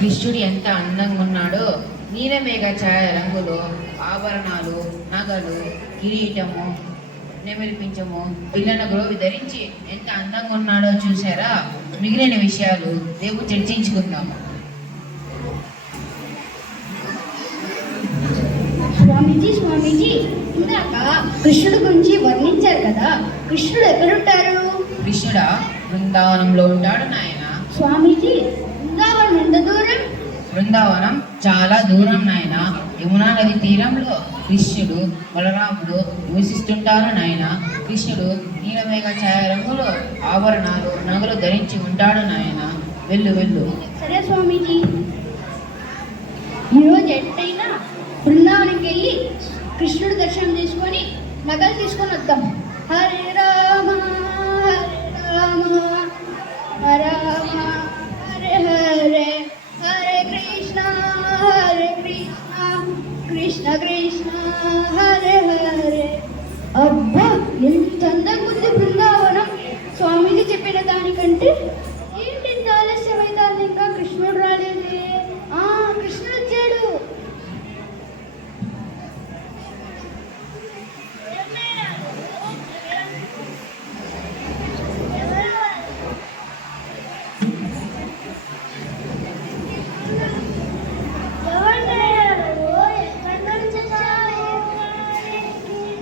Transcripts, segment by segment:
కృష్ణుడు ఎంత అందంగా ఉన్నాడో, నీలమేఘ ఛాయ రంగులు, ఆభరణాలు, నగలు, కిరీటము, నెమలిపించము, పిల్లల గ్రోవి ధరించి ఎంత అందంగా ఉన్నాడో చూసారా? మిగిలిన విషయాలు రేపు చర్చించుకుందాము. స్వామీజీ ఇందాక కృష్ణుడు గురించి వర్ణించారు కదా, కృష్ణుడు ఎక్కడుంటారు? కృష్ణుడా బృందావనంలో ఉంటాడు నాయన. స్వామీజీ బృందావనం ఎంత దూరం? బృందావనం చాలా దూరం నాయన. యమునా నది తీరంలో కృష్ణుడు బలరాముడు నివసిస్తుంటారు నాయన. కృష్ణుడు నీలమేఘ ఛాయ రంగులో ఆభరణాలు నగలు ధరించి ఉంటాడు నాయన. వెళ్ళు వెళ్ళు. సరే స్వామీజీ, ఈరోజు ఎట్టయినా బృందావనంకి వెళ్ళి కృష్ణుడు దర్శనం తీసుకొని నగలు తీసుకొని వద్దాం. హరే రామ హరే రామ రామ హరే హరే, హరే కృష్ణ కృష్ణ కృష్ణ హరే హరే. అబ్బా ఎంత అందంగా ఉంది బృందావనం! స్వామీజీ చెప్పిన దానికంటే ఏంటి ఇంత ఆలస్యం అవుతుంది, ఇంకా కృష్ణుడు రాలేదే? కృష్ణుడు వచ్చాడు.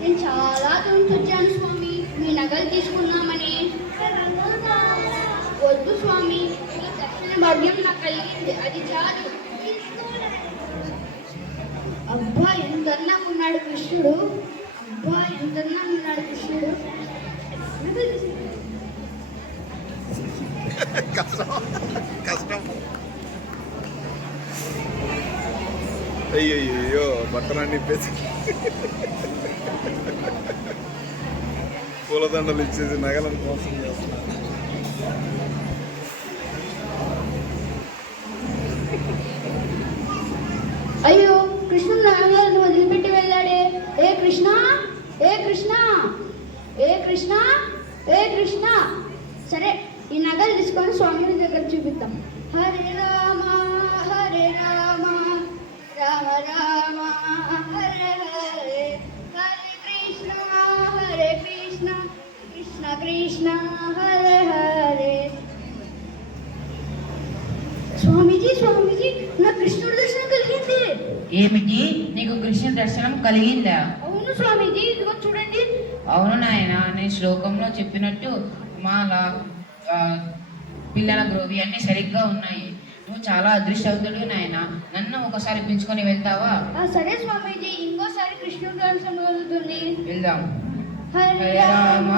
నేను చాలా దూరం వచ్చాను స్వామి, మీ నగలు తీసుకున్నామని. వద్దు స్వామి, మీ దర్శన భాగ్యం నాకు కలిగింది, అది చాలు. అబ్బా ఎంత అందంగా ఉన్నాడు కృష్ణుడు! అబ్బా ఎంత అందంగా ఉన్నాడు కృష్ణుడు! అయ్యో బట్టలన్నీ పేసి పూలదండలు ఇచ్చేసి నగలను మోసం చేస్తున్నారు. అయ్యో కృష్ణుడు నగలను వదిలిపెట్టి వెళ్ళాడే. ఏ కృష్ణ ఏ కృష్ణ ఏ కృష్ణ ఏ కృష్ణ. సరే, ఈ నగలు తీసుకొని స్వామి దగ్గర చూపిద్దాం. హరే రామ రామ రామ హరే హరే, హరే కృష్ణ కృష్ణ కృష్ణ హరే హరే. స్వామీజీ నా కృష్ణుడి దర్శనం కలిగింది. ఏమిటి, నీకు కృష్ణ దర్శనం కలిగిందా? అవును స్వామీజీ, ఇదిగో చూడండి. అవును నాయన, నేను శ్లోకంలో చెప్పినట్టు మాల పిల్లల గ్రోవి అన్ని సరిగ్గా ఉన్నాయి. నువ్వు చాలా అదృష్టవంతుడు నాయన. నన్ను ఒకసారి పిలుచుకొని వెళ్తావా? సరే స్వామీజీ, ఇంకోసారి కృష్ణుడి దర్శనం కలుగుతుంది. వెళ్దాం. హరే రామ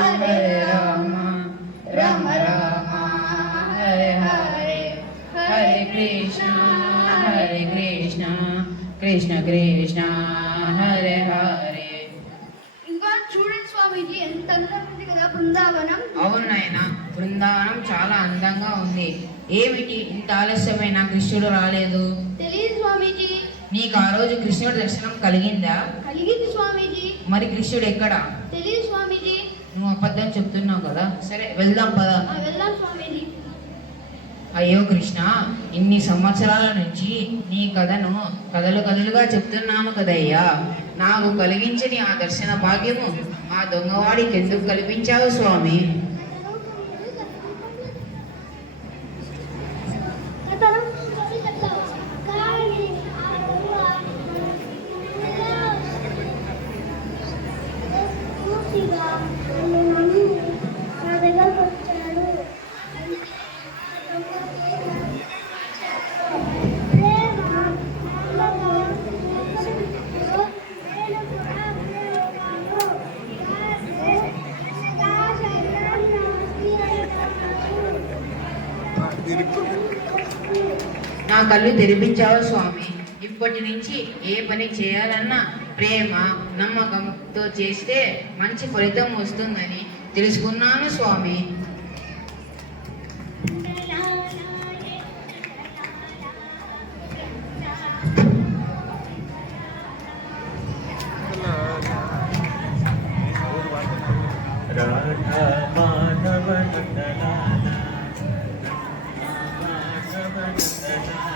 హరే రామ రామ రామ హరే హరే, హరే కృష్ణ కృష్ణ కృష్ణ హరే హరే. ఇంకా చూడండి స్వామీజీ, ఎంత అందంగా ఉంది కదా బృందావనం. అవును నాయన, బృందావనం చాలా అందంగా ఉంది. ఏమిటి ఇంత ఆలస్యమైన కృష్ణుడు రాలేదు? తెలియదు స్వామీజీ. నీకు ఆ రోజు కృష్ణుడి దర్శనం కలిగిందా? కలిగింది స్వామీజీ. మరి కృష్ణుడు ఎక్కడా? తెలియదు స్వామీజీ. నువ్వు అబద్ధం చెప్తున్నావు కదా. సరే వెళ్దాం పద. వెళ్దాం స్వామీజీ. అయ్యో కృష్ణ, ఇన్ని సంవత్సరాల నుంచి నీ కథను కథలుగా చెప్తున్నాను కదయ్యా. నాకు కలిగించని ఆ దర్శన భాగ్యము ఆ దొంగవాడికి ఎందుకు కల్పించావు స్వామి? నా కళ్ళు తెరిపించావు స్వామి. ఇప్పటి నుంచి ఏ పని చేయాలన్నా ప్రేమ నమ్మకంతో చేస్తే మంచి ఫలితం వస్తుందని తెలుసుకున్నాను స్వామి. राधा माधव नंदलाला, माधव ఆ